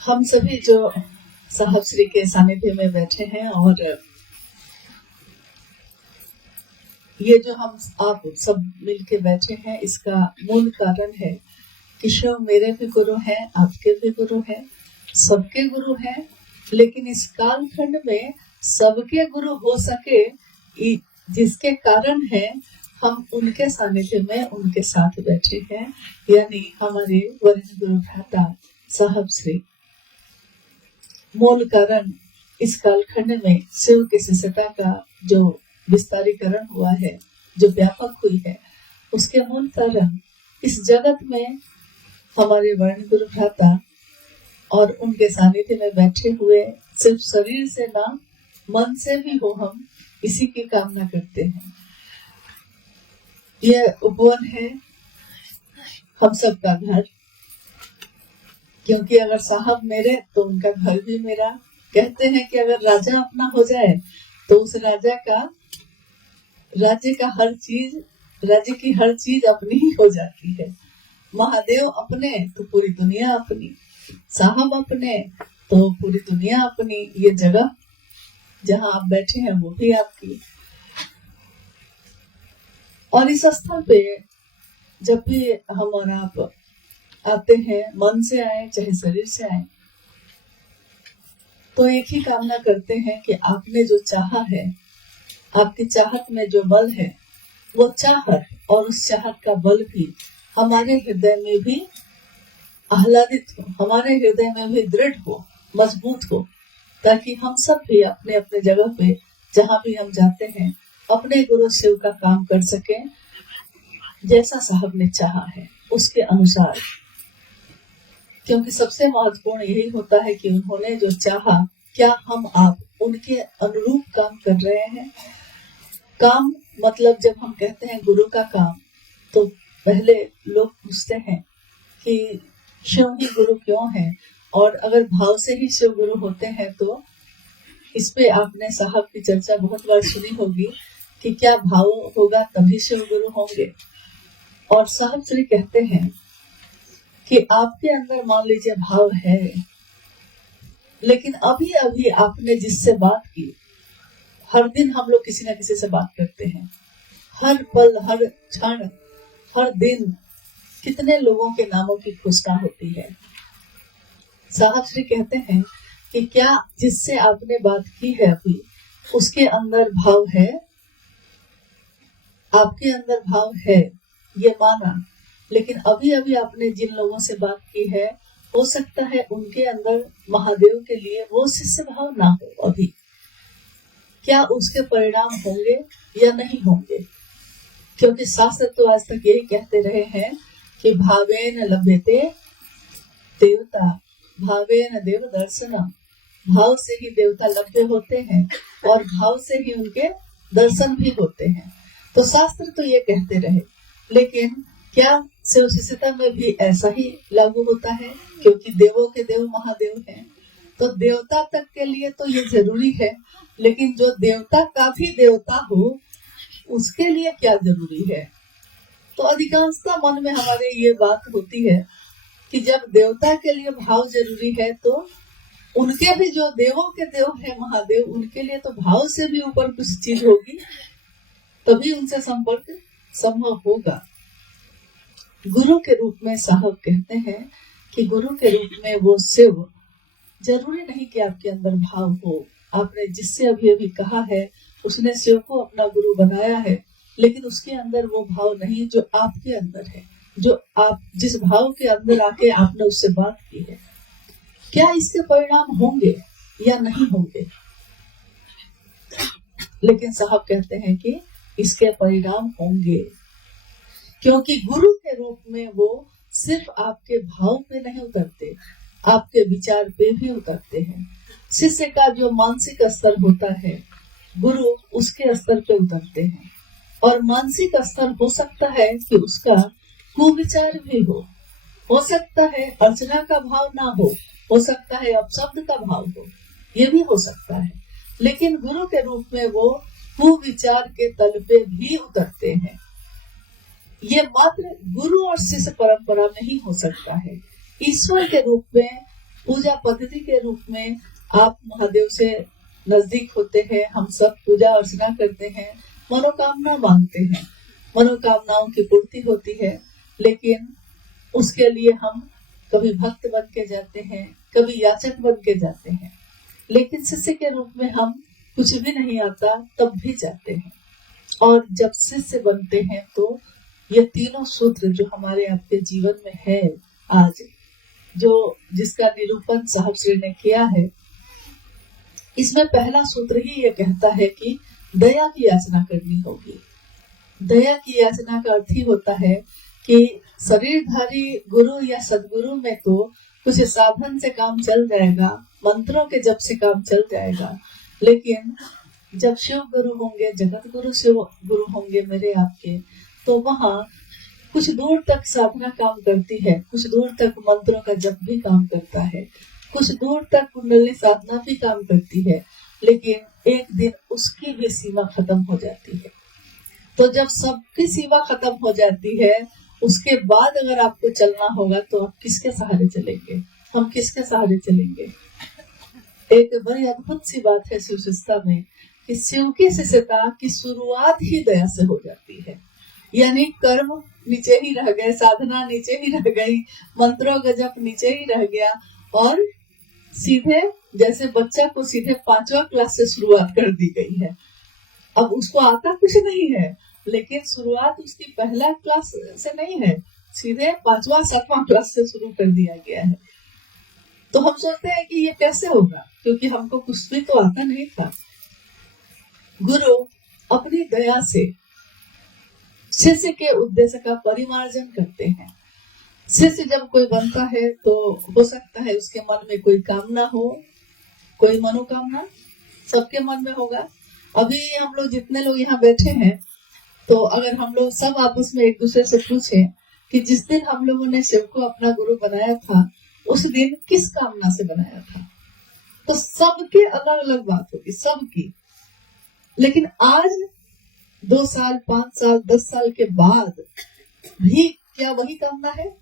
हम सभी जो साहब श्री के सानिध्य में बैठे हैं और ये जो हम आप सब मिलके बैठे हैं, इसका मूल कारण है कि शिव मेरे भी गुरु हैं, आपके भी गुरु हैं, सबके गुरु हैं। लेकिन इस कालखंड में सबके गुरु हो सके, जिसके कारण है हम उनके सानिध्य में उनके साथ बैठे हैं, यानी हमारे वरिष्ठ गुरु भ्राता साहब श्री। मूल कारण इस कालखंड में शिव के शिष्यता का जो विस्तारीकरण हुआ है, जो व्यापक हुई है, उसके मूल कारण इस जगत में हमारे वर्ण गुरु भ्राता और उनके सानिध्य में बैठे हुए सिर्फ शरीर से ना, मन से भी हो, हम इसी की कामना करते हैं। यह उपवन है हम सबका घर, क्योंकि अगर साहब मेरे तो उनका घर भी मेरा। कहते हैं कि अगर राजा अपना हो जाए तो उस राज्य की हर चीज अपनी ही हो जाती है। महादेव अपने तो पूरी दुनिया अपनी, साहब अपने तो पूरी दुनिया अपनी। ये जगह जहाँ आप बैठे हैं वो भी आपकी। और इस स्थल पे जब भी हम और आप आते हैं, मन से आए चाहे शरीर से आए, तो एक ही कामना करते हैं कि आपने जो चाहा है, आपकी चाहत में जो बल है, वो चाहत और उस चाहत का बल भी हमारे हृदय में भी आह्लादित हो, हमारे हृदय में भी दृढ़ हो, मजबूत हो, ताकि हम सब भी अपने अपने जगह पे जहाँ भी हम जाते हैं अपने गुरु शिव का काम कर सकें, जैसा साहब ने चाहा है उसके अनुसार। क्योंकि सबसे महत्वपूर्ण यही होता है कि उन्होंने जो चाहा, क्या हम आप उनके अनुरूप काम कर रहे हैं। काम मतलब जब हम कहते हैं गुरु का काम, तो पहले लोग पूछते हैं कि शिव ही गुरु क्यों है, और अगर भाव से ही शिव गुरु होते हैं तो इस पे आपने साहब की चर्चा बहुत बार सुनी होगी कि क्या भाव होगा तभी शिव गुरु होंगे। और साहब श्री कहते हैं कि आपके अंदर मान लीजिए भाव है, लेकिन अभी अभी आपने जिससे बात की, हर दिन हम लोग किसी न किसी से बात करते हैं, हर पल, हर क्षण, हर दिन कितने लोगों के नामों की घोषणा होती है। साहब श्री कहते हैं कि क्या जिससे आपने बात की है अभी, उसके अंदर भाव है, आपके अंदर भाव है, ये माना, लेकिन अभी अभी आपने जिन लोगों से बात की है, हो सकता है उनके अंदर महादेव के लिए वो शिष्य भाव ना हो अभी। क्या उसके परिणाम होंगे या नहीं होंगे? क्योंकि शास्त्र तो आज तक यही कहते रहे हैं कि भावेन लभ्यते देवता, भावेन देव दर्शनम। भाव से ही देवता लभ्य होते हैं और भाव से ही उनके दर्शन भी होते हैं। तो शास्त्र तो ये कहते रहे, लेकिन क्या शिव शिष्यता में भी ऐसा ही लागू होता है? क्योंकि देवों के देव महादेव हैं, तो देवता तक के लिए तो ये जरूरी है, लेकिन जो देवता का भी देवता हो उसके लिए क्या जरूरी है? तो अधिकांशतः मन में हमारे ये बात होती है कि जब देवता के लिए भाव जरूरी है, तो उनके भी जो देवों के देव है महादेव, उनके लिए तो भाव से भी ऊपर कुछ चीज होगी, तभी उनसे संपर्क संभव होगा। गुरु के रूप में साहब कहते हैं कि गुरु के रूप में वो शिव, जरूरी नहीं कि आपके अंदर भाव हो। आपने जिससे अभी अभी कहा है उसने शिव को अपना गुरु बनाया है, लेकिन उसके अंदर वो भाव नहीं जो आपके अंदर है, जो आप जिस भाव के अंदर आके आपने उससे बात की है। क्या इसके परिणाम होंगे या नहीं होंगे? लेकिन साहब कहते हैं कि इसके परिणाम होंगे, क्योंकि गुरु के रूप में वो सिर्फ आपके भाव पे नहीं उतरते, आपके विचार पे भी उतरते हैं। शिष्य का जो मानसिक स्तर होता है, गुरु उसके स्तर पे उतरते हैं। और मानसिक स्तर हो सकता है कि उसका कुविचार भी हो सकता है अर्चना का भाव ना हो सकता है अपशब्द का भाव हो, ये भी हो सकता है। लेकिन गुरु के रूप में वो कुविचार के तल पे भी उतरते हैं। ये मात्र गुरु और शिष्य परंपरा में ही हो सकता है। ईश्वर के रूप में, पूजा पद्धति के रूप में आप महादेव से नजदीक होते हैं, हम सब पूजा अर्चना करते हैं, मनोकामना मांगते हैं, मनोकामनाओं की पूर्ति होती है। लेकिन उसके लिए हम कभी भक्त बन के जाते हैं, कभी याचक बन के जाते हैं। लेकिन शिष्य के रूप में हम कुछ भी नहीं आता तब भी जाते हैं। और जब शिष्य बनते हैं तो ये तीनों सूत्र जो हमारे आपके जीवन में है आज, जो जिसका निरूपण साहब श्री ने किया है, इसमें पहला सूत्र ही ये कहता है कि दया की याचना करनी होगी। दया की याचना का अर्थ ही होता है कि शरीरधारी गुरु या सदगुरु में तो कुछ साधन से काम चल जाएगा, मंत्रों के जप से काम चल जाएगा, लेकिन जब शिव गुरु होंगे, जगत गुरु शिव गुरु होंगे मेरे आपके, तो वहाँ कुछ दूर तक साधना काम करती है, कुछ दूर तक मंत्रों का जप भी काम करता है, कुछ दूर तक कुंडली साधना भी काम करती है, लेकिन एक दिन उसकी भी सीमा खत्म हो जाती है। तो जब सबकी सीमा खत्म हो जाती है, उसके बाद अगर आपको चलना होगा तो आप किसके सहारे चलेंगे? हम किसके सहारे चलेंगे? एक बड़ी अद्भुत सी बात है शिव शिष्यता में कि शिव की शिष्यता की शुरुआत ही दया से हो जाती है। यानी कर्म नीचे ही रह गए, साधना नीचे ही रह गई, मंत्रों का जप नीचे ही रह गया, और सीधे जैसे बच्चा को सीधे 5वां क्लास से शुरुआत कर दी गई है। अब उसको आता कुछ नहीं है, लेकिन शुरुआत उसकी पहला क्लास से नहीं है, सीधे 5वां 7वां क्लास से शुरू कर दिया गया है। तो हम सोचते हैं कि ये कैसे होगा, क्योंकि हमको कुछ भी तो आता नहीं था। गुरु अपनी दया से शिष्य के उद्देश्य का परिमार्जन करते हैं। शिष्य जब कोई बनता है तो हो सकता है उसके मन में कोई कामना हो, कोई मनोकामना सबके मन में होगा। अभी हम लोग जितने लोग यहाँ बैठे हैं, तो अगर हम लोग सब आपस में एक दूसरे से पूछें कि जिस दिन हम लोगों ने शिव को अपना गुरु बनाया था, उस दिन किस कामना से बनाया था, तो सबके अलग अलग बात होगी, सबकी। लेकिन आज 2 साल, 5 साल, 10 साल के बाद भी क्या वही कामना है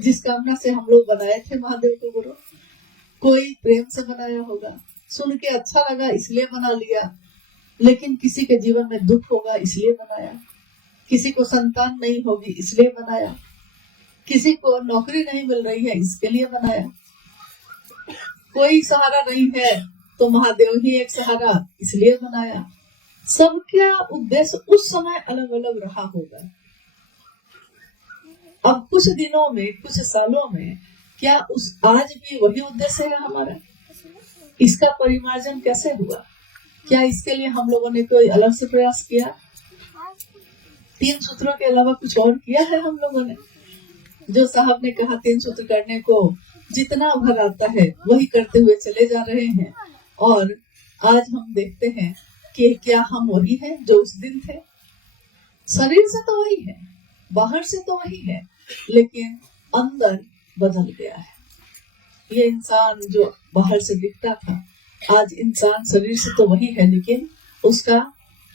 जिस कामना से हम लोग बनाए थे महादेव को गुरु? कोई प्रेम से बनाया होगा, सुन के अच्छा लगा इसलिए बना लिया, लेकिन किसी के जीवन में दुख होगा इसलिए बनाया, किसी को संतान नहीं होगी इसलिए बनाया, किसी को नौकरी नहीं मिल रही है इसके लिए बनाया, कोई सहारा नहीं है तो महादेव ही एक सहारा इसलिए बनाया। सबका उद्देश्य उस समय अलग अलग रहा होगा। अब कुछ दिनों में, कुछ सालों में, क्या उस आज भी वही उद्देश्य है हमारा? इसका परिमार्जन कैसे हुआ? क्या इसके लिए हम लोगों ने कोई अलग से प्रयास किया? 3 सूत्रों के अलावा कुछ और किया है हम लोगों ने? जो साहब ने कहा 3 सूत्र करने को जितना भर आता है वही करते हुए चले जा रहे हैं, और आज हम देखते हैं कि क्या हम वही हैं जो उस दिन थे? शरीर से तो वही है, बाहर से तो वही है, लेकिन अंदर बदल गया है। ये इंसान जो बाहर से दिखता था, आज इंसान शरीर से तो वही है, लेकिन उसका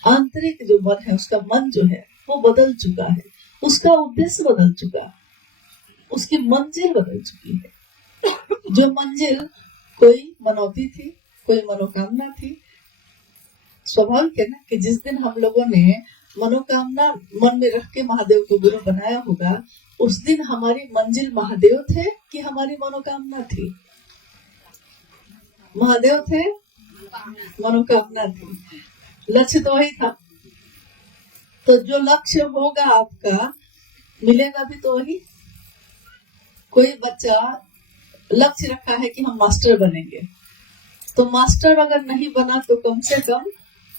आंतरिक जो मन है, उसका मन जो है वो बदल चुका है, उसका उद्देश्य बदल चुका, उसकी मंजिल बदल चुकी है। जो मंजिल कोई मनौती थी, कोई मनोकामना थी, स्वाभाविक है ना कि जिस दिन हम लोगों ने मनोकामना मन में रख के महादेव को गुरु बनाया होगा, उस दिन हमारी मंजिल महादेव थे कि हमारी मनोकामना थी? महादेव थे, मनोकामना थी, लक्ष्य तो वही था। तो जो लक्ष्य होगा आपका, मिलेगा भी तो वही। कोई बच्चा लक्ष्य रखा है कि हम मास्टर बनेंगे, तो मास्टर अगर नहीं बना तो कम से कम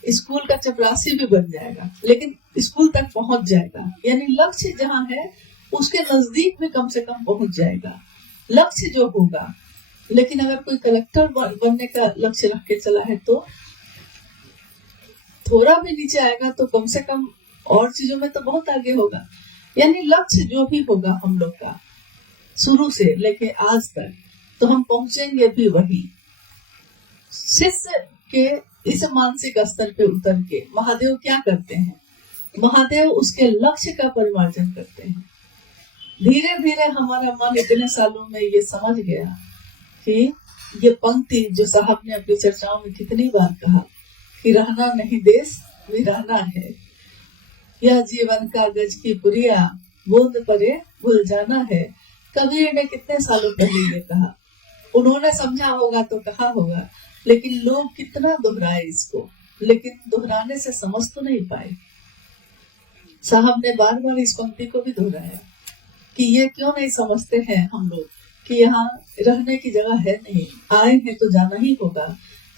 स्कूल का चपरासी भी बन जाएगा, लेकिन स्कूल तक पहुंच जाएगा। यानी लक्ष्य जहां है उसके नजदीक भी कम से कम पहुंच जाएगा, लक्ष्य जो होगा। लेकिन अगर कोई कलेक्टर बनने का लक्ष्य रख के चला है तो थोड़ा भी नीचे आएगा तो कम से कम और चीजों में तो बहुत आगे होगा। यानी लक्ष्य जो भी होगा हम लोग का शुरू से लेके आज तक, तो हम पहुंचेंगे भी वही। शिष्य के इस मानसिक स्तर पे उतर के महादेव क्या करते हैं? महादेव उसके लक्ष्य का परिमार्जन करते हैं। धीरे धीरे हमारा मन इतने सालों में ये समझ गया कि ये पंक्ति जो साहब ने अपनी चर्चाओं में कितनी बार कहा कि रहना नहीं देश वीराना है, यह जीवन कागज की पुरिया, बूंद परे भूल जाना है। कबीर ने कितने सालों पहले ये कहा, उन्होंने समझा होगा तो कहा होगा, लेकिन लोग कितना दोहराए इसको, लेकिन दोहराने से समझ तो नहीं पाए। साहब ने बार बार इस पंक्ति को भी दोहराया कि ये क्यों नहीं समझते हैं हम लोग कि यहाँ रहने की जगह है नहीं, आए हैं तो जाना ही होगा।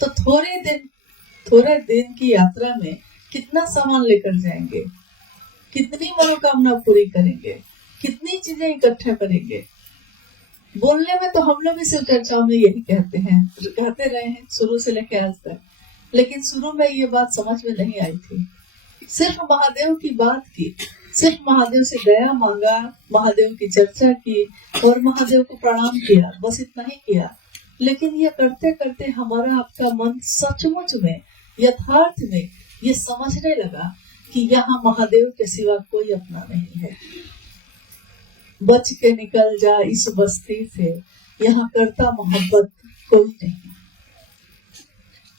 तो थोड़े दिन की यात्रा में कितना सामान लेकर जाएंगे, कितनी मनोकामना पूरी करेंगे, कितनी चीजें इकट्ठा करेंगे। बोलने में तो हम लोग इस चर्चा में यही कहते रहे हैं शुरू से लेकर आज तक, लेकिन शुरू में ये बात समझ में नहीं आई थी। सिर्फ महादेव की बात की, सिर्फ महादेव से दया मांगा, महादेव की चर्चा की और महादेव को प्रणाम किया, बस इतना ही किया। लेकिन ये करते करते हमारा आपका मन सचमुच में, यथार्थ में ये समझने लगा कि यहाँ महादेव के सिवा कोई अपना नहीं है। बच के निकल जा इस बस्ती से, यहाँ करता मोहब्बत कोई नहीं,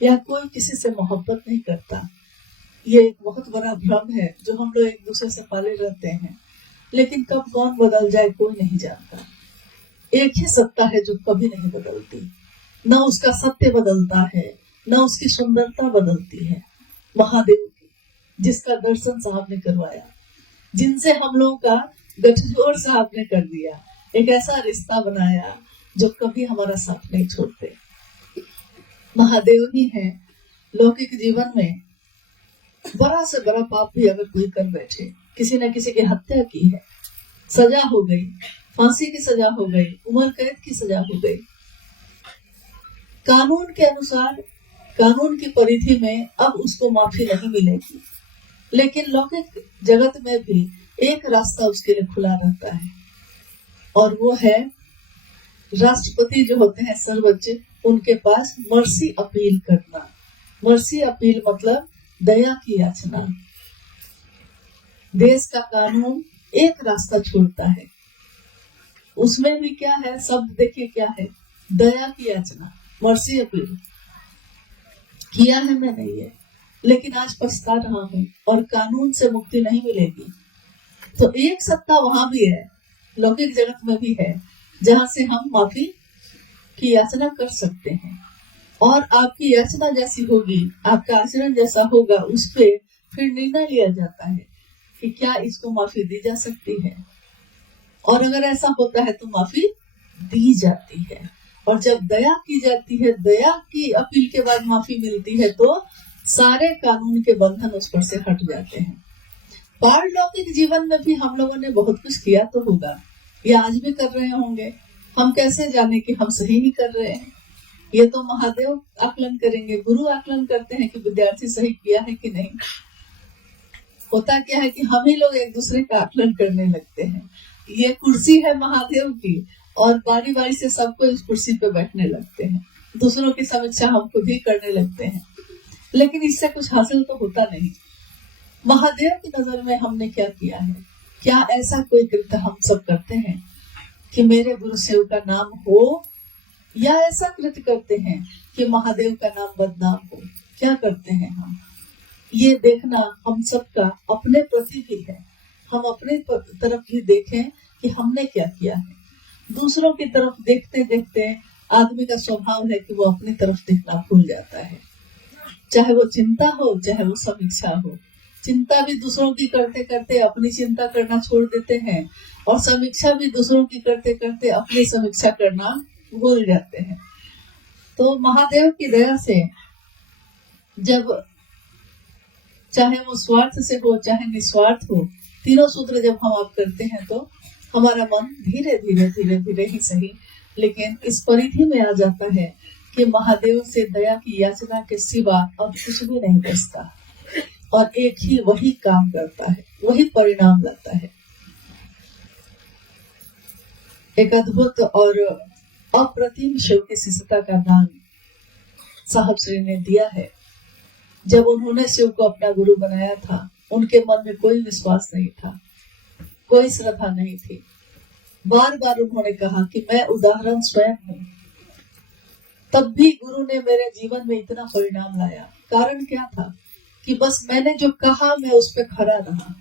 यहाँ कोई किसी से मोहब्बत नहीं करता। ये एक बहुत बड़ा भ्रम है जो हम लोग एक दूसरे से पाले रहते हैं, लेकिन कब कौन बदल जाए कोई नहीं जानता। एक ही सत्ता है जो कभी नहीं बदलती, न उसका सत्य बदलता है, न उसकी सुंदरता बदलती है। महादेव की, जिसका दर्शन साहब ने करवाया, जिनसे हम लोगों का गठजोड़ साहब ने कर दिया, एक ऐसा रिश्ता बनाया जो कभी हमारा साथ नहीं छोड़ते। महादेव ही है। लौकिक जीवन में बड़ा से बड़ा पाप भी अगर कोई कर बैठे, किसी न किसी की हत्या की है, सजा हो गई, फांसी की सजा हो गई, उम्र कैद की सजा हो गई, कानून के अनुसार, कानून की परिधि में अब उसको माफी नहीं मिलेगी। लेकिन लौकिक जगत में भी एक रास्ता उसके लिए खुला रहता है, और वो है राष्ट्रपति जो होते हैं सर्वोच्च, उनके पास मर्सी अपील करना। मर्सी अपील मतलब दया की याचना। देश का कानून एक रास्ता छोड़ता है, उसमें भी क्या है, शब्द देखिए क्या है, दया की याचना, मर्सी अपील। किया है मैंने ये, लेकिन आज पछता रहा हूं और कानून से मुक्ति नहीं मिलेगी। तो एक सत्ता वहां भी है, लौकिक जगत में भी है, जहां से हम माफी की याचना कर सकते हैं। और आपकी याचना जैसी होगी, आपका आचरण जैसा होगा, उस पे फिर निर्णय लिया जाता है कि क्या इसको माफी दी जा सकती है। और अगर ऐसा होता है तो माफी दी जाती है। और जब दया की जाती है, दया की अपील के बाद माफी मिलती है, तो सारे कानून के बंधन उस पर से हट जाते हैं। पारलौकिक जीवन में भी हम लोगों ने बहुत कुछ किया तो होगा, या आज भी कर रहे होंगे। हम कैसे जाने कि हम सही ही कर रहे हैं? ये तो महादेव आकलन करेंगे, गुरु आकलन करते हैं कि विद्यार्थी सही किया है कि नहीं। होता क्या है कि हम ही लोग एक दूसरे का आकलन करने लगते हैं। ये कुर्सी है महादेव की, और बारी बारी से सबको इस कुर्सी पे बैठने लगते हैं, दूसरों की समीक्षा हम खुद ही करने लगते हैं, लेकिन इससे कुछ हासिल तो होता नहीं। महादेव की नजर में हमने क्या किया है? क्या ऐसा कोई कृत्य हम सब करते हैं कि मेरे गुरु शिव का नाम हो, या ऐसा कृत्य करते हैं कि महादेव का नाम बदनाम हो? क्या करते हैं हम? ये देखना हम सबका अपने प्रति भी है। हम अपने तरफ भी देखें कि हमने क्या किया है। दूसरों की तरफ देखते देखते आदमी का स्वभाव है कि वो अपनी तरफ देखना भूल जाता है, चाहे वो चिंता हो, चाहे वो समीक्षा हो। चिंता भी दूसरों की करते करते अपनी चिंता करना छोड़ देते हैं, और समीक्षा भी दूसरों की करते करते अपनी समीक्षा करना भूल जाते हैं। तो महादेव की दया से जब, चाहे वो स्वार्थ से हो चाहे निस्वार्थ हो, तीनों सूत्र जब हम आप करते हैं, तो हमारा मन धीरे धीरे धीरे धीरे ही सही, लेकिन इस परिधि में आ जाता है कि महादेव से दया की याचना के सिवा अब कुछ भी नहीं बचता, और एक ही वही काम करता है, वही परिणाम लाता है। एक अद्भुत और अप्रतिम शिव की शिष्यता का दान साहब श्री ने दिया है। जब उन्होंने शिव को अपना गुरु बनाया था, उनके मन में कोई विश्वास नहीं था, कोई श्रद्धा नहीं थी। बार बार उन्होंने कहा कि मैं उदाहरण स्वयं हूँ। तब भी गुरु ने मेरे जीवन में इतना परिणाम लाया। कारण क्या था कि बस मैंने जो कहा मैं उस पर खड़ा रहा।